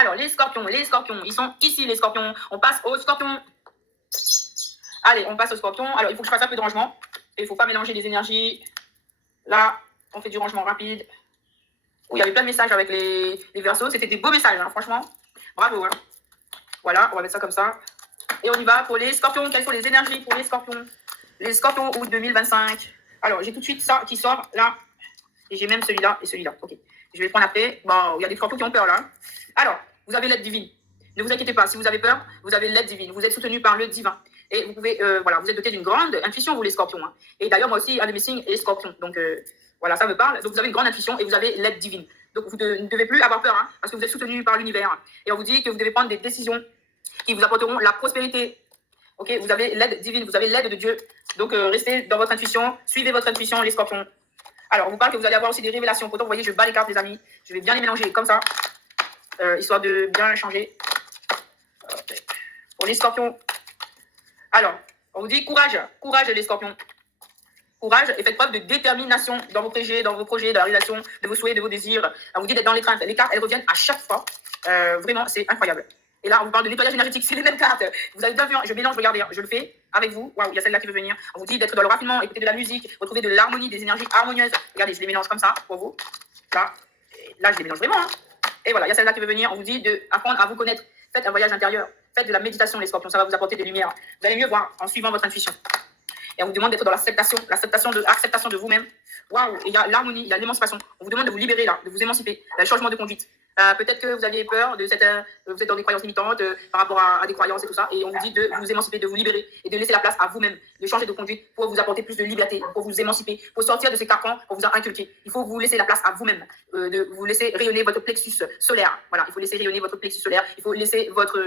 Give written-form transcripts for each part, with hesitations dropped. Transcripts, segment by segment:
Alors, les scorpions, ils sont ici, les scorpions. On passe aux scorpions. Allez, on passe aux scorpions. Alors, il faut que je fasse un peu de rangement. Il ne faut pas mélanger les énergies. Là, on fait du rangement rapide. Oh, il y avait plein de messages avec les Verseaux. C'était des beaux messages, hein, franchement. Bravo. Hein. Voilà, on va mettre ça comme ça. Et on y va pour les scorpions. Quelles sont les énergies pour les scorpions? Les scorpions août 2025. Alors, j'ai tout de suite ça qui sort là. Et j'ai même celui-là et celui-là. Ok. Je vais prendre après. Bon, il y a des scorpions qui ont peur là. Alors, vous avez l'aide divine. Ne vous inquiétez pas. Si vous avez peur, vous avez l'aide divine. Vous êtes soutenu par le divin. Et vous pouvez, voilà, vous êtes doté d'une grande intuition, vous les scorpions. Hein. Et d'ailleurs, moi aussi, un de mes signes est scorpion. Donc, voilà, ça me parle. Donc, vous avez une grande intuition et vous avez l'aide divine. Donc, vous ne devez plus avoir peur, hein, parce que vous êtes soutenu par l'univers. Et on vous dit que vous devez prendre des décisions qui vous apporteront la prospérité. Ok, vous avez l'aide divine, vous avez l'aide de Dieu. Donc, restez dans votre intuition, suivez votre intuition, les scorpions. Alors, on vous parle que vous allez avoir aussi des révélations. Pourtant, vous voyez, je bats les cartes, les amis. Je vais bien les mélanger comme ça, histoire de bien changer. Okay. Pour les scorpions. Alors, on vous dit courage, courage les scorpions. Courage et faites preuve de détermination dans vos projets, dans la réalisation de vos souhaits, de vos désirs. On vous dit d'être dans les craintes. Les cartes, elles reviennent à chaque fois. Vraiment, c'est incroyable. Et là, on vous parle de nettoyage énergétique, c'est les mêmes cartes. Vous avez bien vu, hein, je mélange, regardez, hein, je le fais avec vous. Waouh, il y a celle-là qui veut venir. On vous dit d'être dans le raffinement, écouter de la musique, retrouver de l'harmonie, des énergies harmonieuses. Regardez, je les mélange comme ça pour vous. Là, je les mélange vraiment. Hein. Et voilà, il y a celle-là qui veut venir. On vous dit d'apprendre à vous connaître. Faites un voyage intérieur. Faites de la méditation, les scorpions. Ça va vous apporter des lumières. Vous allez mieux voir en suivant votre intuition. Et on vous demande d'être dans l'acceptation de vous-même. Waouh, et il y a l'harmonie, il y a l'émancipation. On vous demande de vous libérer là, de vous émanciper, le changement de conduite. Peut-être que vous aviez peur de cette, vous êtes dans des croyances limitantes par rapport à des croyances et tout ça, et on vous dit de vous émanciper, de vous libérer et de laisser la place à vous-même, de changer de conduite pour vous apporter plus de liberté, pour vous émanciper, pour sortir de ces carcans qu'on vous a inculqués. Il faut vous laisser la place à vous-même, de vous laisser rayonner votre plexus solaire. Voilà, il faut laisser rayonner votre plexus solaire, il faut laisser votre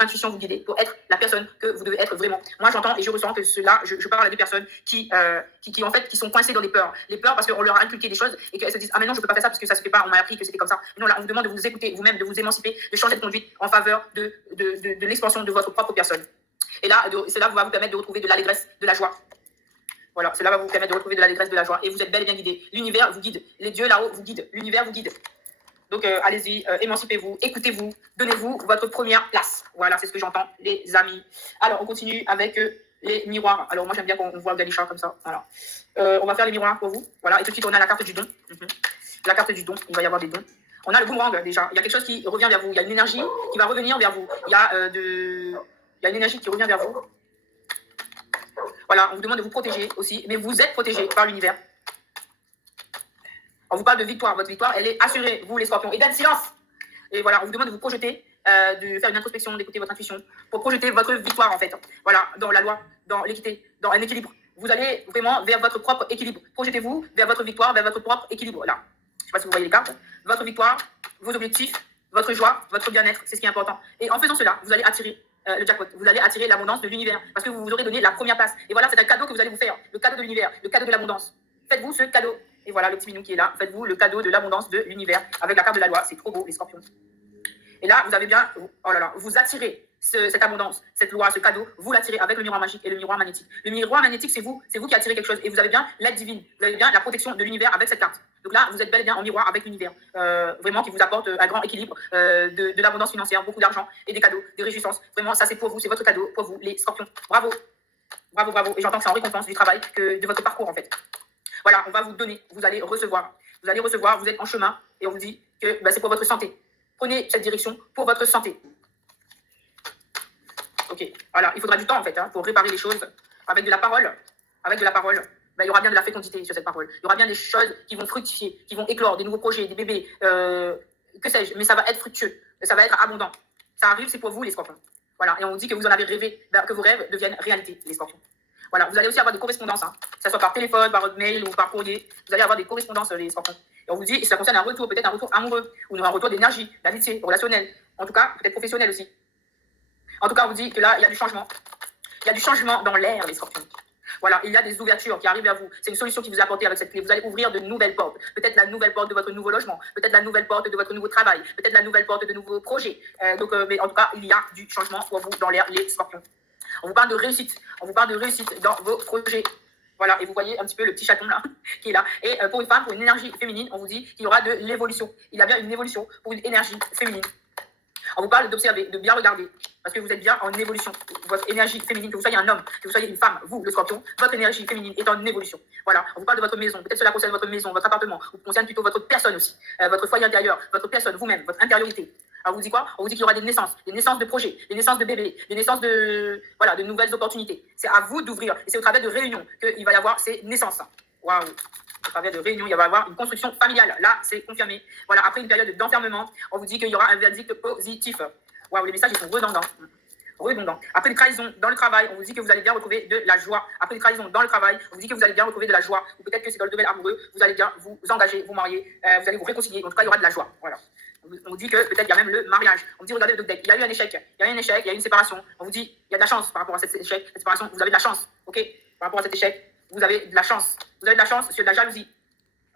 intuition vous guider pour être la personne que vous devez être vraiment. Moi, j'entends et je ressens que cela, je parle à des personnes qui en fait, qui sont coincées dans des peurs. Les peurs parce qu'on leur a inculqué des choses et qu'elles se disent, ah mais non, je peux pas faire ça parce que ça se fait pas, on m'a appris que c'était comme ça. Non, là, on vous demande de vous écouter vous-même, de vous émanciper, de changer de conduite en faveur de l'expansion de votre propre personne. Et là, cela va vous permettre de retrouver de l'allégresse, de la joie. Voilà, cela va vous permettre de retrouver de l'allégresse, de la joie. Et vous êtes bel et bien guidé. L'univers vous guide. Les dieux là-haut vous guident. L'univers vous guide. Donc, allez-y, émancipez-vous, écoutez-vous, donnez-vous votre première place. Voilà, c'est ce que j'entends, les amis. Alors, on continue avec les miroirs. Alors, moi, j'aime bien qu'on voit Ganesha comme ça. Voilà. On va faire les miroirs pour vous. Voilà, et tout de suite, on a la carte du don. La carte du don, il va y avoir des dons. On a le boomerang, déjà. Il y a quelque chose qui revient vers vous. Il y a une énergie qui va revenir vers vous. Il y a une énergie qui revient vers vous. Voilà, on vous demande de vous protéger aussi. Mais vous êtes protégé par l'univers. On vous parle de victoire. Votre victoire, elle est assurée, vous les scorpions. Et d'être silence. Et voilà, on vous demande de vous projeter, de faire une introspection, d'écouter votre intuition, pour projeter votre victoire en fait. Voilà, dans la loi, dans l'équité, dans un équilibre. Vous allez vraiment vers votre propre équilibre. Projetez-vous vers votre victoire, vers votre propre équilibre. Là, je ne sais pas si vous voyez les cartes. Votre victoire, vos objectifs, votre joie, votre bien-être, c'est ce qui est important. Et en faisant cela, vous allez attirer le jackpot. Vous allez attirer l'abondance de l'univers parce que vous vous aurez donné la première place. Et voilà, c'est un cadeau que vous allez vous faire. Le cadeau de l'univers, le cadeau de l'abondance. Faites-vous ce cadeau. Et voilà le petit minou qui est là. Faites-vous le cadeau de l'abondance de l'univers avec la carte de la loi. C'est trop beau, les scorpions. Et là, vous avez bien, oh là là, vous attirez cette abondance, cette loi, ce cadeau, vous l'attirez avec le miroir magique et le miroir magnétique. Le miroir magnétique, c'est vous qui attirez quelque chose. Et vous avez bien l'aide divine, vous avez bien la protection de l'univers avec cette carte. Donc là, vous êtes bel et bien en miroir avec l'univers, vraiment qui vous apporte un grand équilibre, de l'abondance financière, beaucoup d'argent et des cadeaux, des réjouissances. Vraiment, ça c'est pour vous, c'est votre cadeau pour vous, les scorpions. Bravo, bravo, bravo. Et j'entends que c'est en récompense du travail, de votre parcours en fait. Voilà, on va vous donner, vous allez recevoir. Vous allez recevoir, vous êtes en chemin et on vous dit que c'est pour votre santé. Prenez cette direction pour votre santé. Ok, voilà, il faudra du temps en fait pour réparer les choses avec de la parole. Avec de la parole, il y aura bien de la fécondité sur cette parole. Il y aura bien des choses qui vont fructifier, qui vont éclore, des nouveaux projets, des bébés, que sais-je, mais ça va être fructueux, ça va être abondant. Ça arrive, c'est pour vous les scorpions. Voilà, et on vous dit que vous en avez rêvé, que vos rêves deviennent réalité, les scorpions. Voilà, vous allez aussi avoir des correspondances, que ce soit par téléphone, par mail ou par courrier. Vous allez avoir des correspondances, les scorpions. Et on vous dit, et ça concerne un retour, peut-être un retour amoureux, ou un retour d'énergie, d'amitié, relationnel, en tout cas, peut-être professionnel aussi. En tout cas, on vous dit que là, il y a du changement. Il y a du changement dans l'air, les scorpions. Voilà, il y a des ouvertures qui arrivent vers vous. C'est une solution qui vous est apportée avec cette clé. Vous allez ouvrir de nouvelles portes. Peut-être la nouvelle porte de votre nouveau logement, peut-être la nouvelle porte de votre nouveau travail, peut-être la nouvelle porte de nouveaux projets. Mais en tout cas, il y a du changement pour vous dans l'air, les scorpions. On vous parle de réussite. On vous parle de réussite dans vos projets. Voilà, et vous voyez un petit peu le petit chaton là, qui est là. Et pour une femme, pour une énergie féminine, on vous dit qu'il y aura de l'évolution. Il y a bien une évolution pour une énergie féminine. On vous parle d'observer, de bien regarder, parce que vous êtes bien en évolution. Votre énergie féminine, que vous soyez un homme, que vous soyez une femme, vous, le scorpion, votre énergie féminine est en évolution. Voilà, on vous parle de votre maison, peut-être cela concerne votre maison, votre appartement, ou concerne plutôt votre personne aussi, votre foyer intérieur, votre personne, vous-même, votre intériorité. Alors, on vous dit quoi? On vous dit qu'il y aura des naissances de projets, des naissances de bébés, des naissances de, voilà, de nouvelles opportunités. C'est à vous d'ouvrir, et c'est au travers de réunions qu'il va y avoir ces naissances. Waouh! Au travers de réunions, il va y avoir une construction familiale. Là, c'est confirmé. Voilà, après une période d'enfermement, on vous dit qu'il y aura un verdict positif. Waouh, les messages, ils sont redondants. Après une trahison dans le travail, on vous dit que vous allez bien retrouver de la joie. Après une trahison dans le travail, on vous dit que vous allez bien retrouver de la joie. Ou peut-être que c'est dans le domaine amoureux, vous allez bien vous engager, vous marier, vous allez vous réconcilier. En tout cas, il y aura de la joie. Voilà. On vous dit que peut-être il y a même le mariage. On vous dit, regardez le deck, il y a eu un échec, il y a eu une séparation. On vous dit, il y a de la chance par rapport à cet échec, cette séparation. Vous avez de la chance, ok? Par rapport à cet échec, vous avez de la chance. Vous avez de la chance sur de la jalousie.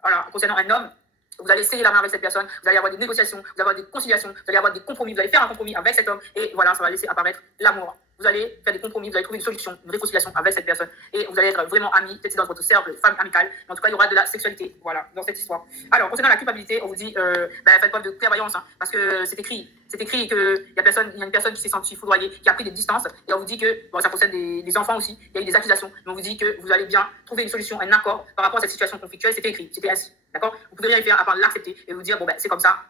Voilà, concernant un homme, vous allez serrer la main avec cette personne, vous allez avoir des négociations, vous allez avoir des conciliations, vous allez avoir des compromis, vous allez faire un compromis avec cet homme, et voilà, ça va laisser apparaître l'amour. Vous allez faire des compromis, vous allez trouver une solution, une réconciliation avec cette personne, et vous allez être vraiment amis, peut-être dans votre cercle, femme amicale, mais en tout cas, il y aura de la sexualité, voilà, dans cette histoire. Alors, concernant la culpabilité, on vous dit, faites preuve de clairvoyance, hein, parce que c'est écrit qu'il y a une personne qui s'est sentie foudroyée, qui a pris des distances, et on vous dit que, bon, ça concerne des enfants aussi, il y a eu des accusations, mais on vous dit que vous allez bien trouver une solution, un accord par rapport à cette situation conflictuelle, c'était écrit, c'était ainsi. D'accord? Vous pouvez rien faire à part l'accepter et vous dire, bon, ben, c'est comme ça,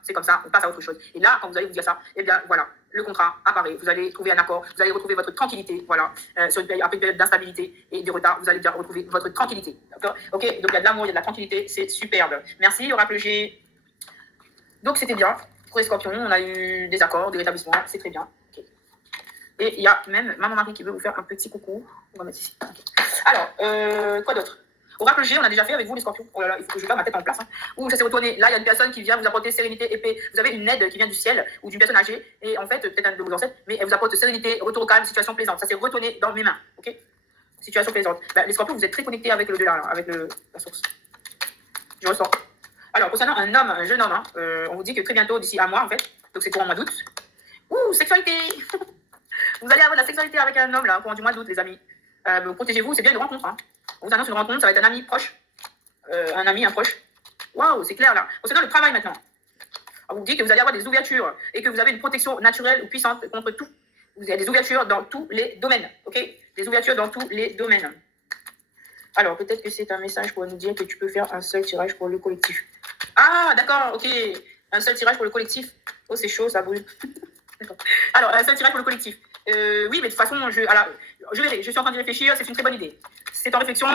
on passe à autre chose. Et là, quand vous allez vous dire ça, eh bien, voilà, le contrat apparaît, vous allez trouver un accord, vous allez retrouver votre tranquillité, voilà, après une période d'instabilité et de retard, vous allez bien retrouver votre tranquillité. D'accord? Ok? Donc, il y a de l'amour, il y a de la tranquillité, c'est superbe. Merci, Oracle G. Donc, c'était bien. Pour les scorpions, on a eu des accords, des rétablissements, c'est très bien. Okay. Et il y a même Maman Marie qui veut vous faire un petit coucou. On va mettre ici. Okay. Alors, quoi d'autre? Oracle G, on a déjà fait avec vous les scorpions. Oh là là, il faut que je mette ma tête en place. Hein. Ouh, ça s'est retourné. Là, il y a une personne qui vient vous apporter sérénité et paix. Vous avez une aide qui vient du ciel ou d'une personne âgée. Et en fait, peut-être un de vos ancêtres, mais elle vous apporte sérénité, retour au calme, situation plaisante. Ça s'est retourné dans mes mains. Ok? Situation plaisante. Les scorpions, vous êtes très connectés avec le delà, avec la source. Je ressens. Alors, concernant un homme, un jeune homme, hein, on vous dit que très bientôt, d'ici un mois, en fait, donc c'est pour un mois d'août. Ouh, sexualité. Vous allez avoir de la sexualité avec un homme, là, pour du mois d'août, les amis. Protégez-vous, c'est bien une rencontre. Hein. On vous annonce une rencontre, ça va être un ami proche. Un proche. Waouh, c'est clair là. Concernant le travail maintenant. On vous dit que vous allez avoir des ouvertures et que vous avez une protection naturelle ou puissante contre tout. Vous avez des ouvertures dans tous les domaines. Ok? Des ouvertures dans tous les domaines. Alors, peut-être que c'est un message pour nous dire que tu peux faire un seul tirage pour le collectif. Ah, d'accord, ok. Un seul tirage pour le collectif. Oh, c'est chaud, ça brûle. Alors, un seul tirage pour le collectif. Oui, mais de toute façon, je verrai. Je suis en train d'y réfléchir. C'est une très bonne idée. C'est en réflexion.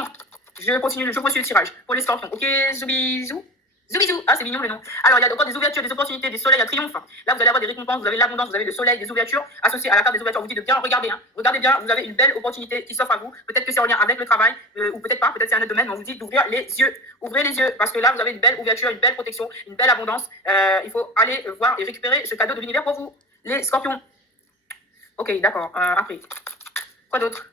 Je poursuis le tirage pour les scorpions. Ok, zoubizou. Zoubizou. Ah, c'est mignon le nom. Alors, il y a encore des ouvertures, des opportunités, des soleils à triomphe. Là, vous allez avoir des récompenses, vous avez l'abondance, vous avez le soleil, des ouvertures associées à la carte des ouvertures. On vous dit de bien regarder. Hein. Regardez bien, vous avez une belle opportunité qui s'offre à vous. Peut-être que c'est en lien avec le travail, ou peut-être pas, peut-être c'est un autre domaine, mais on vous dit d'ouvrir les yeux. Ouvrez les yeux, parce que là, vous avez une belle ouverture, une belle protection, une belle abondance. Il faut aller voir et récupérer ce cadeau de l'univers pour vous, les scorpions. Ok, d'accord. Après, quoi d'autre?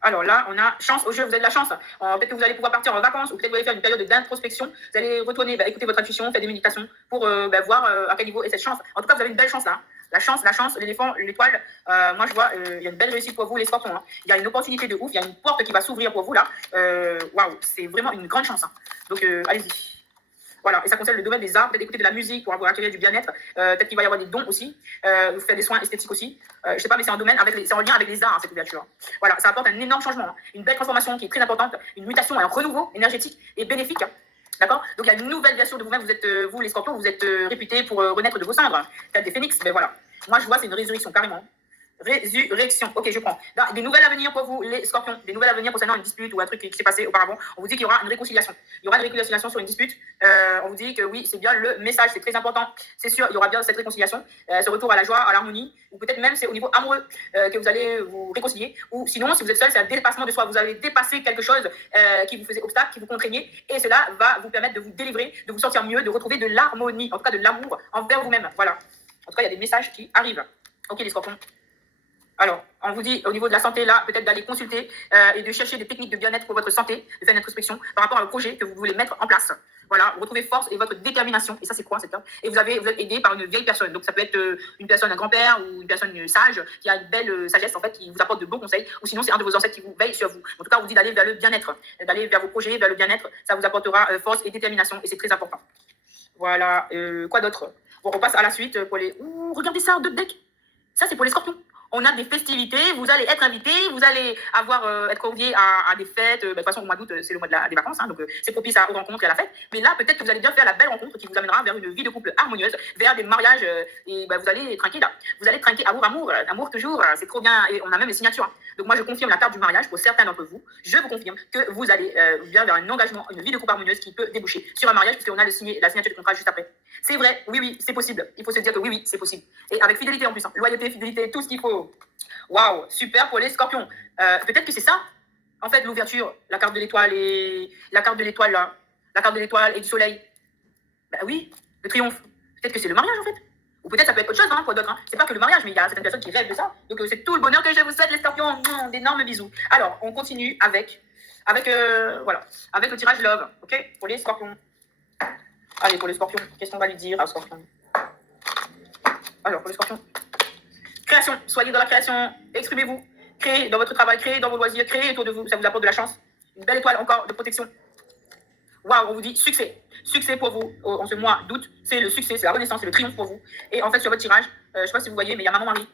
Alors là, on a chance au jeu, vous avez de la chance. Peut-être que vous allez pouvoir partir en vacances ou peut-être que vous allez faire une période d'introspection. Vous allez retourner, écouter votre intuition, faire des méditations pour voir à quel niveau est cette chance. En tout cas, vous avez une belle chance là. La chance, l'éléphant, l'étoile. Moi, je vois, il y a une belle réussite pour vous, les scorpions. Hein. Il y a une opportunité de ouf, il y a une porte qui va s'ouvrir pour vous là. Waouh, c'est vraiment une grande chance. Hein. Donc, allez-y. Voilà, et ça concerne le domaine des arts, peut-être écouter de la musique pour avoir acquérir du bien-être. Peut-être qu'il va y avoir des dons aussi, vous faire des soins esthétiques aussi. Je ne sais pas, mais c'est c'est en lien avec les arts, hein, cette ouverture. Voilà, ça apporte un énorme changement, hein, une belle transformation qui est très importante, une mutation, un renouveau énergétique et bénéfique. Hein. D'accord? Donc il y a une nouvelle version de vous-même, vous les scorpions, vous êtes réputés pour renaître de vos cendres, peut-être des phénix, mais voilà. Moi je vois, c'est une résurrection carrément. Résurrection. Ok, je prends. Des nouvelles à venir pour vous, les scorpions. Des nouvelles à venir concernant une dispute ou un truc qui s'est passé auparavant. On vous dit qu'il y aura une réconciliation. Il y aura une réconciliation sur une dispute. On vous dit que oui, c'est bien le message, c'est très important. C'est sûr, il y aura bien cette réconciliation, ce retour à la joie, à l'harmonie. Ou peut-être même c'est au niveau amoureux que vous allez vous réconcilier. Ou sinon, si vous êtes seul, c'est un dépassement de soi. Vous allez dépasser quelque chose qui vous faisait obstacle, qui vous contraignait. Et cela va vous permettre de vous délivrer, de vous sentir mieux, de retrouver de l'harmonie, en tout cas de l'amour envers vous-même. Voilà. En tout cas, il y a des messages qui arrivent. Ok, les scorpions. Alors, on vous dit au niveau de la santé, là, peut-être d'aller consulter et de chercher des techniques de bien-être pour votre santé, de faire une introspection par rapport au projet que vous voulez mettre en place. Voilà, vous retrouvez force et votre détermination. Et ça, c'est quoi, cette terme? Et vous êtes aidé par une vieille personne. Donc, ça peut être une personne, un grand-père ou une personne sage qui a une belle sagesse, en fait, qui vous apporte de bons conseils. Ou sinon, c'est un de vos ancêtres qui vous veille sur vous. En tout cas, on vous dit d'aller vers le bien-être, d'aller vers vos projets, vers le bien-être. Ça vous apportera force et détermination. Et c'est très important. Voilà. Quoi d'autre? Bon, on passe à la suite pour les... Ouh, regardez ça, deux decks. Ça, c'est pour les scorpions. On a des festivités, vous allez être invités, vous allez être conviés à des fêtes. De toute façon, au mois d'août, c'est le mois des vacances, donc c'est propice aux rencontres et à la fête. Mais là, peut-être que vous allez bien faire la belle rencontre qui vous amènera vers une vie de couple harmonieuse, vers des mariages, et vous allez trinquer là. Vous allez trinquer amour toujours, c'est trop bien, et on a même les signatures. Donc moi, je confirme la carte du mariage pour certains d'entre vous. Je vous confirme que vous allez bien vers un engagement, une vie de couple harmonieuse qui peut déboucher sur un mariage, puisqu'on a la signature de contrat juste après. C'est vrai, oui, c'est possible. Il faut se dire que oui, c'est possible. Et avec fidélité en plus, loyauté, fidélité, tout ce qu'il faut. Waouh, super pour les scorpions. Peut-être que c'est ça, en fait, l'ouverture, la carte de l'étoile et la carte de l'étoile là, la carte de l'étoile et du soleil. Ben oui, le triomphe. Peut-être que c'est le mariage en fait. Ou peut-être ça peut être autre chose pour d'autres. C'est pas que le mariage, mais il y a certaines personnes qui rêvent de ça. Donc c'est tout le bonheur que je vous souhaite les scorpions. D'énormes bisous. Alors, on continue avec le tirage love, ok, pour les scorpions. Allez, pour les scorpions, qu'est-ce qu'on va lui dire à scorpion? Alors, pour les scorpions. Création, soyez dans la création, exprimez-vous, créez dans votre travail, créez dans vos loisirs, créez autour de vous, ça vous apporte de la chance. Une belle étoile encore de protection. Waouh, on vous dit succès. Succès pour vous en ce mois d'août, c'est le succès, c'est la renaissance, c'est le triomphe pour vous. Et en fait, sur votre tirage, je ne sais pas si vous voyez, mais il y a maman Marie.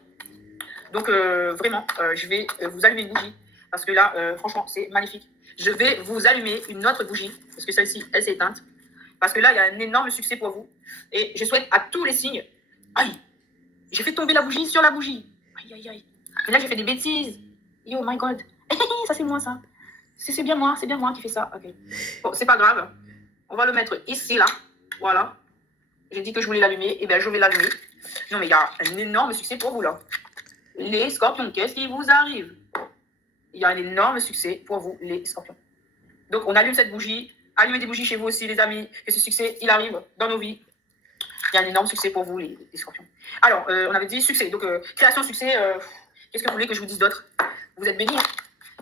Donc vraiment, je vais vous allumer une bougie, parce que là, franchement, c'est magnifique. Je vais vous allumer une autre bougie, parce que celle-ci, elle s'est éteinte. Parce que là, il y a un énorme succès pour vous. Et je souhaite à tous les signes... Aïe, j'ai fait tomber la bougie sur la bougie. Aïe. Mais là, j'ai fait des bêtises. Yo, my God. Ça, c'est moi, ça. C'est bien moi qui fais ça. Ok. Bon, c'est pas grave. On va le mettre ici, là. Voilà. J'ai dit que je voulais l'allumer. Eh bien, je vais l'allumer. Non, mais il y a un énorme succès pour vous, là. Les scorpions, qu'est-ce qui vous arrive? Il y a un énorme succès pour vous, les scorpions. Donc, on allume cette bougie. Allumez des bougies chez vous aussi, les amis. Que ce succès, il arrive dans nos vies. Il y a un énorme succès pour vous, les scorpions. Alors, on avait dit succès. Donc, création, succès. Qu'est-ce que vous voulez que je vous dise d'autre? Vous êtes bénis.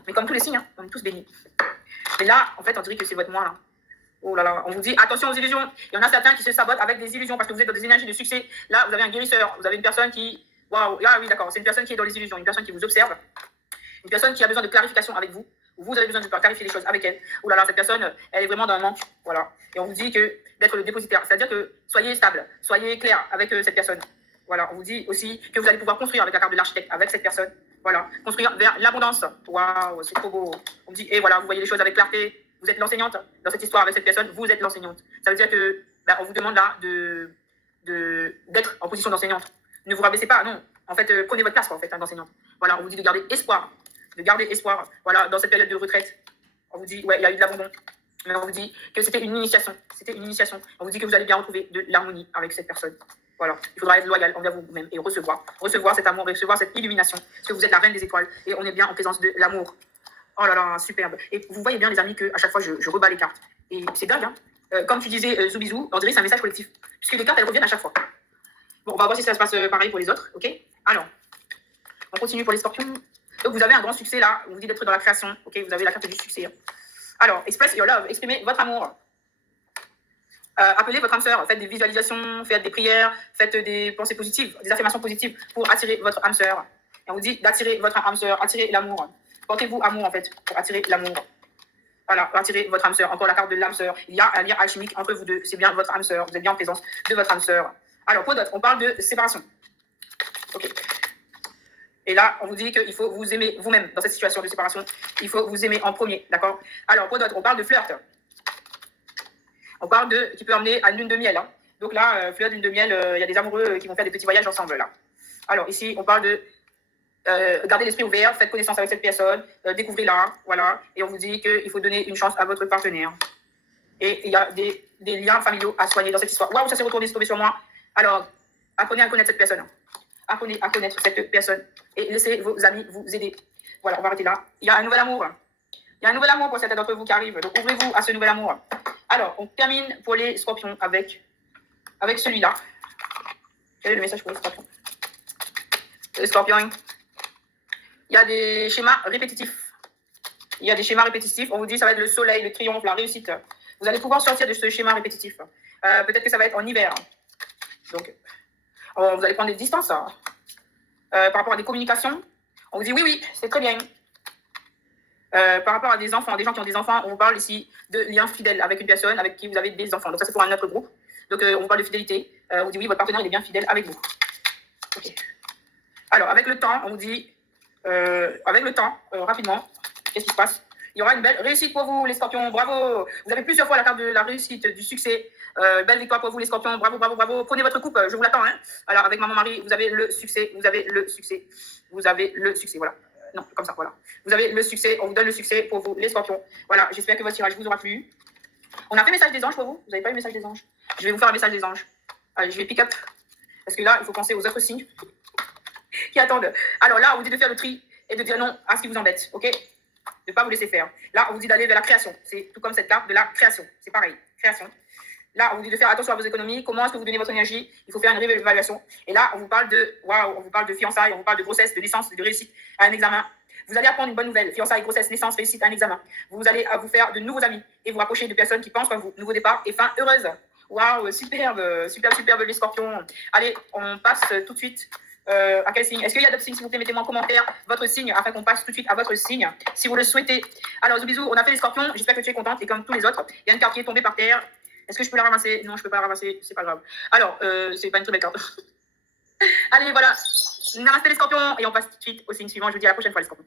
Mais comme tous les signes, on est tous bénis. Mais là, en fait, on dirait que c'est votre mois, là. Oh là là, on vous dit attention aux illusions. Il y en a certains qui se sabotent avec des illusions parce que vous êtes dans des énergies de succès. Là, vous avez un guérisseur. Vous avez une personne qui... Waouh, là, oui, d'accord. C'est une personne qui est dans les illusions. Une personne qui vous observe. Une personne qui a besoin de clarification avec vous. Vous avez besoin de clarifier les choses avec elle. Oh là là, cette personne, elle est vraiment dans un manque. Voilà. Et on vous dit que d'être le dépositaire. C'est-à-dire que soyez stable, soyez clair avec cette personne. Voilà. On vous dit aussi que vous allez pouvoir construire avec la carte de l'architecte, avec cette personne. Voilà. Construire vers l'abondance. Waouh, c'est trop beau. On vous dit, et voilà, vous voyez les choses avec clarté. Vous êtes l'enseignante dans cette histoire avec cette personne. Vous êtes l'enseignante. Ça veut dire que on vous demande là d'être en position d'enseignante. Ne vous rabaissez pas, non. En fait, prenez votre place, quoi, en fait, d'enseignante. Voilà, on vous dit de garder espoir. De garder espoir. Voilà, dans cette période de retraite. On vous dit, ouais, il y a eu de l'abandon. Mais on vous dit que c'était une initiation. C'était une initiation. On vous dit que vous allez bien retrouver de l'harmonie avec cette personne. Voilà. Il faudra être loyal envers vous-même et recevoir. Recevoir cet amour, recevoir cette illumination. Parce que vous êtes la reine des étoiles. Et on est bien en présence de l'amour. Oh là là, superbe. Et vous voyez bien, les amis, qu'à chaque fois, je rebats les cartes. Et c'est dingue, hein. Comme tu disais, Zoubizou, on dirait que c'est un message collectif. Puisque les cartes, elles reviennent à chaque fois. Bon, on va voir si ça se passe pareil pour les autres, ok? Alors, on continue pour les scorpions. Donc, vous avez un grand succès là. On vous dit d'être dans la création, ok? Vous avez la carte du succès. Alors, express your love. Exprimez votre amour. Appelez votre âme sœur. Faites des visualisations, faites des prières, faites des pensées positives, des affirmations positives pour attirer votre âme sœur. Et on vous dit d'attirer votre âme sœur, attirer l'amour. Portez-vous amour, en fait, pour attirer l'amour. Voilà, attirer votre âme sœur. Encore la carte de l'âme sœur. Il y a un lien alchimique entre vous deux. C'est bien votre âme sœur. Vous êtes bien en présence de votre âme sœur. Alors, pour d'autres, on parle de séparation. Ok. Et là, on vous dit qu'il faut vous aimer vous-même dans cette situation de séparation. Il faut vous aimer en premier, d'accord? Alors, pour d'autres, on parle de flirt. On parle qui peut emmener à une lune de miel. Hein. Donc là, flirt, lune de miel, il y a des amoureux qui vont faire des petits voyages ensemble, là. Alors, ici, on parle de gardez l'esprit ouvert, faites connaissance avec cette personne, découvrez-la, voilà. Et on vous dit qu'il faut donner une chance à votre partenaire. Et il y a des liens familiaux à soigner dans cette histoire. Waouh, ça s'est retourné, c'est tombé sur moi. Alors, apprenez à connaître cette personne. Apprenez à connaître cette personne. Et laissez vos amis vous aider. Voilà, on va arrêter là. Il y a un nouvel amour. Il y a un nouvel amour pour certains d'entre vous qui arrive. Donc, ouvrez-vous à ce nouvel amour. Alors, on termine pour les scorpions avec celui-là. Quel est le message pour les scorpions? Les scorpions. Il y a des schémas répétitifs. Il y a des schémas répétitifs. On vous dit ça va être le soleil, le triomphe, la réussite. Vous allez pouvoir sortir de ce schéma répétitif. Peut-être que ça va être en hiver. Donc, vous allez prendre des distances. Par rapport à des communications, on vous dit oui, c'est très bien. Par rapport à des enfants, des gens qui ont des enfants, on vous parle ici de liens fidèles avec une personne avec qui vous avez des enfants. Donc ça, c'est pour un autre groupe. Donc, on vous parle de fidélité. On vous dit oui, votre partenaire il est bien fidèle avec vous. Okay. Alors, avec le temps, on vous dit, rapidement, qu'est-ce qui se passe? Il y aura une belle réussite pour vous, les scorpions. Bravo! Vous avez plusieurs fois la carte de la réussite, du succès. Belle victoire pour vous, les scorpions. Bravo, bravo, bravo. Prenez votre coupe, je vous l'attends. Hein. Alors, avec Maman Marie, vous avez le succès. Vous avez le succès. Vous avez le succès. Voilà. Non, comme ça, voilà. Vous avez le succès. On vous donne le succès pour vous, les scorpions. Voilà. J'espère que votre tirage vous aura plu. On a fait message des anges pour vous. Vous n'avez pas eu message des anges? Je vais vous faire un message des anges. Allez, je vais pick up. Parce que là, il faut penser aux autres signes qui attendent. Alors là, on vous dit de faire le tri et de dire non à ce qui vous embête. OK? De ne pas vous laisser faire. Là, on vous dit d'aller vers la création. C'est tout comme cette carte de la création. C'est pareil. Création. Là, on vous dit de faire attention à vos économies. Comment est-ce que vous donnez votre énergie? Il faut faire une réévaluation. Et là, on vous parle de waouh, on vous parle de fiançailles, on vous parle de grossesse, de naissance, de réussite à un examen. Vous allez apprendre une bonne nouvelle. Fiançailles, grossesse, naissance, réussite à un examen. Vous allez vous faire de nouveaux amis et vous rapprocher de personnes qui pensent comme vous. Nouveau départ et fin heureuse. Waouh, superbe, superbe les scorpions. Allez, on passe tout de suite. À quel signe? Est-ce qu'il y a d'autres signes? S'il vous plaît, mettez-moi en commentaire votre signe afin qu'on passe tout de suite à votre signe si vous le souhaitez. Alors, bisous, on a fait les scorpions. J'espère que tu es contente et comme tous les autres, il y a une carte qui est tombée par terre. Est-ce que je peux la ramasser? Non, je ne peux pas la ramasser, c'est pas grave. Alors, c'est pas une très belle carte. Allez, voilà. Namasté les scorpions et on passe tout de suite au signe suivant. Je vous dis à la prochaine fois les scorpions.